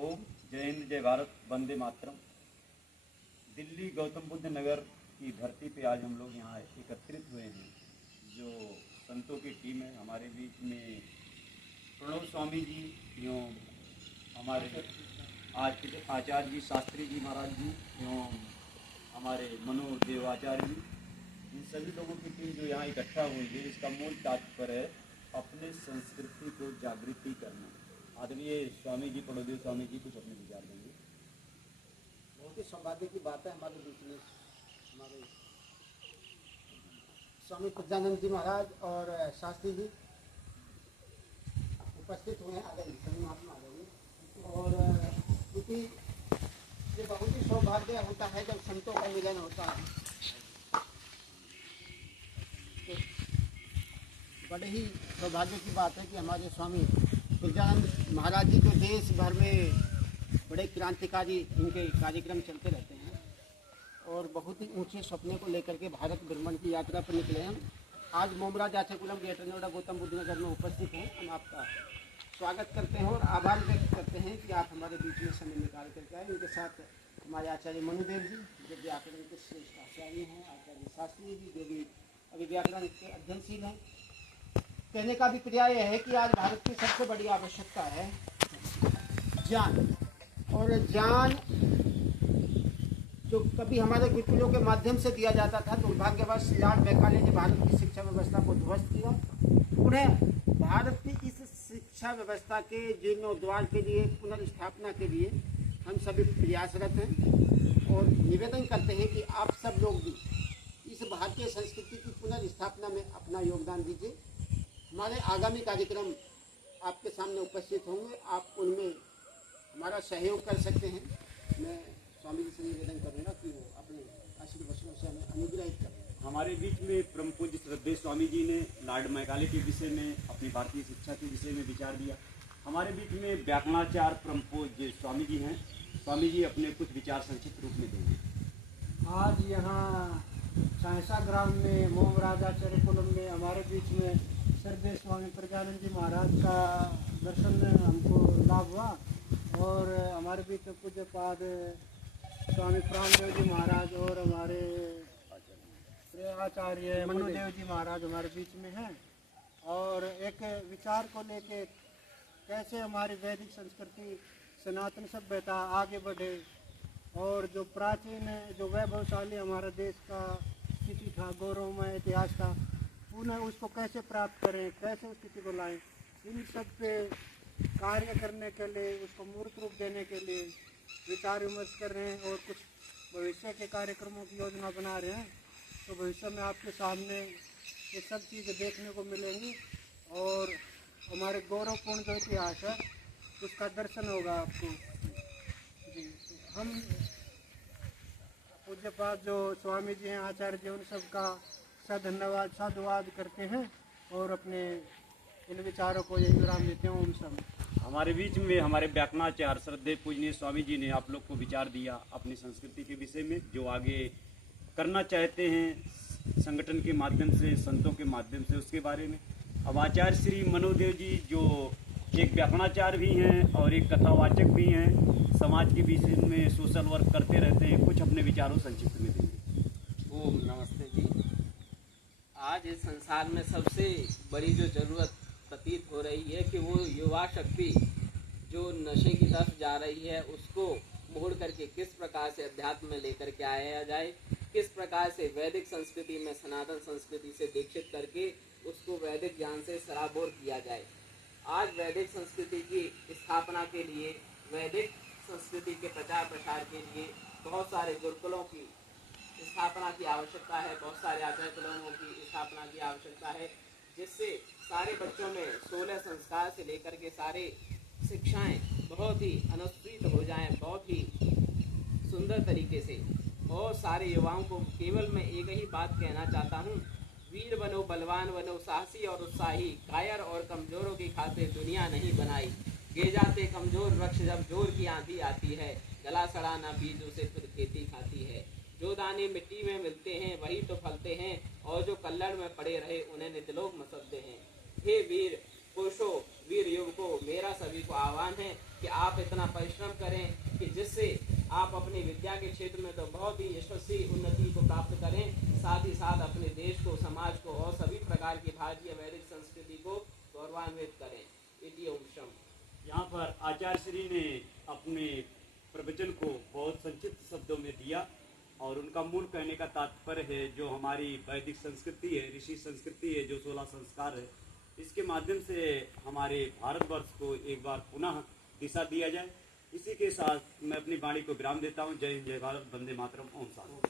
ओम जय हिंद जय भारत वंदे मातरम। दिल्ली गौतम बुद्ध नगर की धरती पे आज हम लोग यहाँ एकत्रित हुए हैं। जो संतों की टीम है हमारे बीच में प्रणव स्वामी जी एवं हमारे आचार्य जी शास्त्री जी महाराज जी एवं हमारे मनोदेवाचार्य जी, इन सभी लोगों की टीम जो यहाँ इकट्ठा हुई है, इसका मूल तात्पर्य है अपने संस्कृति को जागृति करना। आदरणीय स्वामी जी प्रणवदेव स्वामी जी कुछ अपने विचार देंगे। बहुत ही सौभाग्य की बात है हमारे बीच में हमारे स्वामी प्रज्ञानंद जी महाराज और शास्त्री जी उपस्थित हुए हैं। आदरणीय सभी महात्मा आ गए और क्योंकि ये बहुत ही सौभाग्य होता है जब संतों का मिलन होता है, तो बड़े ही सौभाग्य की बात है कि हमारे स्वामी प्रज्ञानंद महाराज जी जो देश भर में बड़े क्रांतिकारी इनके कार्यक्रम चलते रहते हैं और बहुत ही ऊंचे सपने को लेकर के भारत भ्रमण की यात्रा पर निकले हैं। आज मोमरा जाचेकुलम ग्रेटर नोएडा गौतम बुद्ध नगर में उपस्थित हैं। हम आपका स्वागत करते हैं और आभार व्यक्त करते हैं कि आप हमारे बीच में समय निकाल करके आए। उनके साथ हमारे आचार्य मनुदेव जी जो व्याकरण के श्रेष्ठ आचार्य हैं, आचार्य शास्त्री जी जो भी अभी व्याकरण के अध्ययनशील हैं। कहने का भी पर्याय है कि आज भारत की सबसे बड़ी आवश्यकता है ज्ञान, और ज्ञान जो कभी हमारे गुरुकुलों के माध्यम से दिया जाता था, दुर्भाग्यवश लॉर्ड मैकाले ने भारत की शिक्षा व्यवस्था को ध्वस्त किया। उन्हें भारत की इस शिक्षा व्यवस्था के जीर्णोद्धार के लिए, पुनर्स्थापना के लिए हम सभी प्रयासरत हैं और निवेदन करते हैं कि आप सब लोग भी इस भारतीय संस्कृति की पुनर्स्थापना में अपना योगदान दीजिए। हमारे आगामी कार्यक्रम आपके सामने उपस्थित होंगे, आप उनमें हमारा सहयोग कर सकते हैं। मैं स्वामी जी से निवेदन करूँगा कि वो अपने आशीर्वचनों से हमें अनुग्रहित करें। हमारे बीच में परम पूज्य श्रद्धेय स्वामी जी ने लॉर्ड मैकाले के विषय में, अपनी भारतीय शिक्षा के विषय में विचार दिया। हमारे बीच में व्याकरणाचार्य परम पूज्य स्वामी जी हैं। स्वामी जी अपने कुछ विचार संक्षिप्त रूप में देंगे। आज यहाँ सहसा ग्राम में मोम राजाचार्य कुलम में हमारे बीच में श्रद्धेय स्वामी प्रज्ञानंद जी महाराज का दर्शन हमको लाभ हुआ और हमारे बीच में पूज्य पाद स्वामी प्राणदेव जी महाराज और हमारे आचार्य मनुदेव जी महाराज हमारे बीच में हैं। और एक विचार को लेके कैसे हमारी वैदिक संस्कृति सनातन सभ्यता आगे बढ़े और जो प्राचीन जो वैभवशाली हमारा देश का स्थिति था, गौरवमय इतिहास था, पुनः उसको कैसे प्राप्त करें, कैसे उस स्थिति को लाएं, इन सब पे कार्य करने के लिए, उसको मूर्त रूप देने के लिए विचार विमर्श कर रहे हैं और कुछ भविष्य के कार्यक्रमों की योजना बना रहे हैं। तो भविष्य में आपके सामने ये सब चीज़ें देखने को मिलेंगी और हमारे गौरवपूर्ण जो इतिहास है उसका दर्शन होगा आपको। जी, हम पूज्यपाद जो स्वामी जी हैं, आचार्य जी, उन सबका धन्यवाद साधुवाद करते हैं और अपने इन विचारों को यही विराम देते हैं। ओम सब हमारे बीच में हमारे व्याकरणाचार्य श्रद्धेय पूजनीय स्वामी जी ने आप लोग को विचार दिया अपनी संस्कृति के विषय में, जो आगे करना चाहते हैं संगठन के माध्यम से, संतों के माध्यम से, उसके बारे में। अब आचार्य श्री मनोदेव जी जो एक व्याकरणाचार्य भी हैं और एक कथावाचक भी हैं, समाज के विषय में सोशल वर्क करते रहते हैं, कुछ अपने विचारों संक्षिप्त में देंगे। ओम नमस्ते जी। आज इस संसार में सबसे बड़ी जो जरूरत प्रतीत हो रही है कि वो युवा शक्ति जो नशे की तरफ जा रही है उसको मोड़ करके किस प्रकार से अध्यात्म में लेकर के आया जाए, किस प्रकार से वैदिक संस्कृति में सनातन संस्कृति से दीक्षित करके उसको वैदिक ज्ञान से सराबोर किया जाए। आज वैदिक संस्कृति की स्थापना के लिए, वैदिक संस्कृति के प्रचार प्रसार के लिए बहुत सारे गुरुकुलों की स्थापना की आवश्यकता है, बहुत सारे आचार्य कुलमों की स्थापना की आवश्यकता है, जिससे सारे बच्चों में 16 संस्कार से लेकर के सारे शिक्षाएं बहुत ही अनुष्ठित हो जाएं, बहुत ही सुंदर तरीके से। और सारे युवाओं को केवल मैं एक ही बात कहना चाहता हूँ, वीर बनो, बलवान बनो, साहसी और उत्साही, कायर और कमजोरों की खातिर दुनिया नहीं बनाई। गिर जाते कमजोर वृक्ष जब जोर की आंधी आती है, गला सड़ाना बीजों से खुद खेती खाती है। जो दाने मिट्टी में मिलते हैं वही तो फलते हैं, और जो कल्लड़ में पड़े रहे उन्हें नित्यलोक मसलते हैं। हे वीर पुरुषों, वीर युवकों, मेरा सभी को आह्वान है कि आप इतना परिश्रम करें कि जिससे आप अपनी विद्या के क्षेत्र में तो बहुत ही यशस्वी उन्नति को प्राप्त करें, साथ ही साथ अपने देश को, समाज को और सभी प्रकार की भारतीय वैदिक संस्कृति को गौरवान्वित करें। इति ओम शम। यहाँ पर आचार्य श्री ने अपने प्रवचन को बहुत संक्षिप्त शब्दों में दिया और उनका मूल कहने का तात्पर्य है जो हमारी वैदिक संस्कृति है, ऋषि संस्कृति है, जो 16 संस्कार है, इसके माध्यम से हमारे भारतवर्ष को एक बार पुनः दिशा दिया जाए। इसी के साथ मैं अपनी वाणी को विराम देता हूँ। जय हिंद, जय भारत, वंदे मातरम, ओम शांति।